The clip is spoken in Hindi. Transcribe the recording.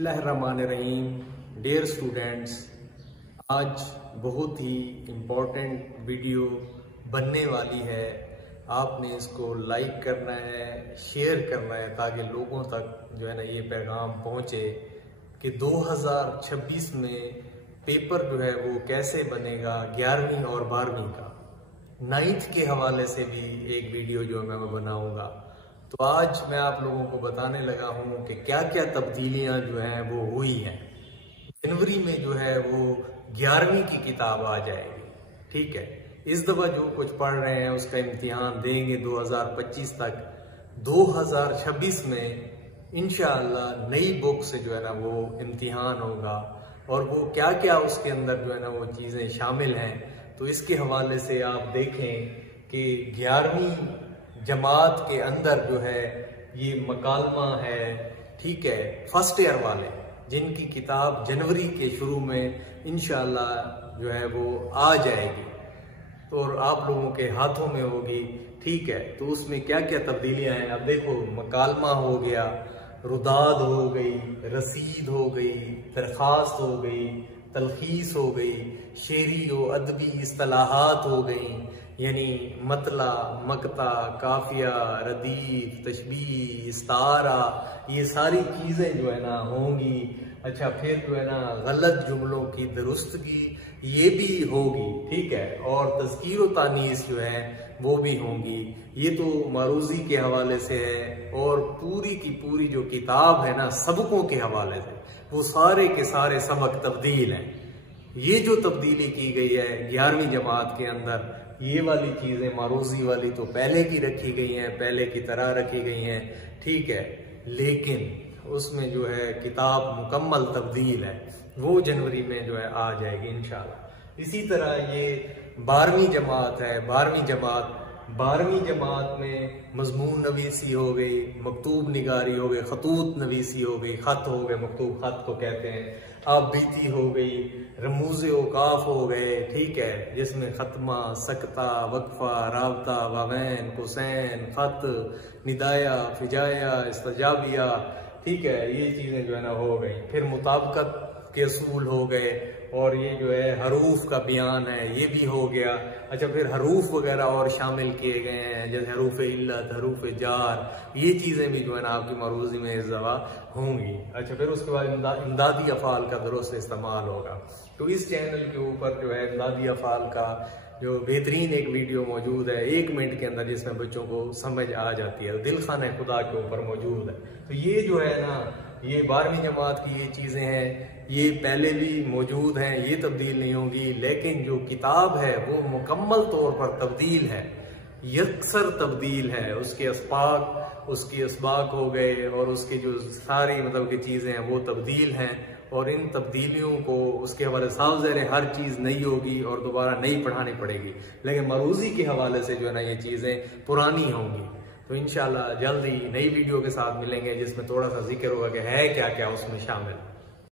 बिस्मिल्लाहिर्रहमानिर्रहीम। डियर स्टूडेंट्स, आज बहुत ही इम्पोर्टेंट वीडियो बनने वाली है। आपने इसको लाइक करना है, शेयर करना है ताकि लोगों तक जो है ना ये पैगाम पहुंचे कि 2026 में पेपर जो है वो कैसे बनेगा 11वीं और 12वीं का। 9th के हवाले से भी एक वीडियो जो मैं बनाऊंगा। तो आज मैं आप लोगों को बताने लगा हूं कि क्या क्या तब्दीलियां जो हैं वो हुई हैं। जनवरी में जो है वो 11वीं की किताब आ जाएगी। ठीक है, इस दफा जो कुछ पढ़ रहे हैं उसका इम्तिहान देंगे 2025 तक। 2026 में इंशाअल्लाह नई बुक से जो है ना वो इम्तिहान होगा और वो क्या क्या उसके अंदर जो है ना वो चीजें शामिल हैं। तो इसके हवाले से आप देखें कि 11वीं जमात के अंदर जो है ये मकालमा है। ठीक है, फर्स्ट ईयर वाले जिनकी किताब जनवरी के शुरू में इंशाअल्लाह जो है वो आ जाएगी तो और आप लोगों के हाथों में होगी। ठीक है, तो उसमें क्या क्या तब्दीलियां हैं अब देखो। मकालमा हो गया, रुदाद हो गई, रसीद हो गई, दरखास्त हो गई, तलखीस हो गई, शेरी व अदबी इस्तलाहात हो गई, यानी मतला, मकता, काफिया, रदीफ, तशबीह, इस्तारा, ये सारी चीजें जो है ना होंगी। अच्छा, फिर जो है ना गलत जुमलों की दुरुस्तगी ये भी होगी। ठीक है, और तज़कीर व तानीस जो है वो भी होंगी। ये तो मारूजी के हवाले से है और पूरी की पूरी जो किताब है ना सबकों के हवाले से, वो सारे के सारे सबक तब्दील हैं। ये जो तब्दीली की गई है 11वीं जमात के अंदर, ये वाली चीजें मारूजी वाली तो पहले की रखी गई हैं, पहले की तरह रखी गई हैं। ठीक है, लेकिन उसमें जो है किताब मुकम्मल तब्दील है, वो जनवरी में जो है आ जाएगी इंशाल्लाह। इसी तरह ये 12वीं जमात है। 12वीं जमात में मजमून नवीसी हो गई, मकतूब निगारी हो गई, खतूत नवीसी हो गई, खत हो गए, मकतूब खत को कहते हैं, आप बीती हो गई, रमूज़े औकाफ हो गए। ठीक है, जिसमें खत्मा, सकता, वक्फा, राबता, वावैन, कुसैन, खत, निदाया, फिजाया, इस्तजाबिया। ठीक है, ये चीजें जो है ना हो गई। फिर मुताबकत के असूल हो गए और ये जो है हरूफ का बयान है ये भी हो गया। अच्छा, फिर हरूफ वगैरह और शामिल किए गए हैं, जैसे हरूफ इल्लत, हरूफ जार, ये चीजें भी जो है ना आपकी मरूजी में इस दफा होंगी। अच्छा, फिर उसके बाद इमदादी अफ़ाल का दुरुस्त इस्तेमाल होगा। तो इस चैनल के ऊपर जो है इमदादी अफ़ाल का जो बेहतरीन एक वीडियो मौजूद है 1 मिनट के अंदर, जिसमें बच्चों को समझ आ जाती है। दिल खाना खुदा के ऊपर मौजूद है। तो ये जो है ना ये 12वीं जमात की ये चीजें हैं, ये पहले भी मौजूद हैं, ये तब्दील नहीं होगी। लेकिन जो किताब है वो मुकम्मल तौर पर तब्दील है, यकसर तब्दील है। उसके असबाक हो गए और उसके जो सारी मतलब की चीजें हैं वो तब्दील हैं। और इन तब्दीलियों को उसके हवाले साफ ज़ाहिर हर चीज़ नई होगी और दोबारा नई पढ़ानी पड़ेगी। लेकिन मरूजी के हवाले से जो है ना ये चीज़ें पुरानी होंगी। तो इंशाल्लाह जल्द ही नई वीडियो के साथ मिलेंगे जिसमें थोड़ा सा जिक्र होगा कि है क्या क्या उसमें शामिल।